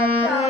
Tata.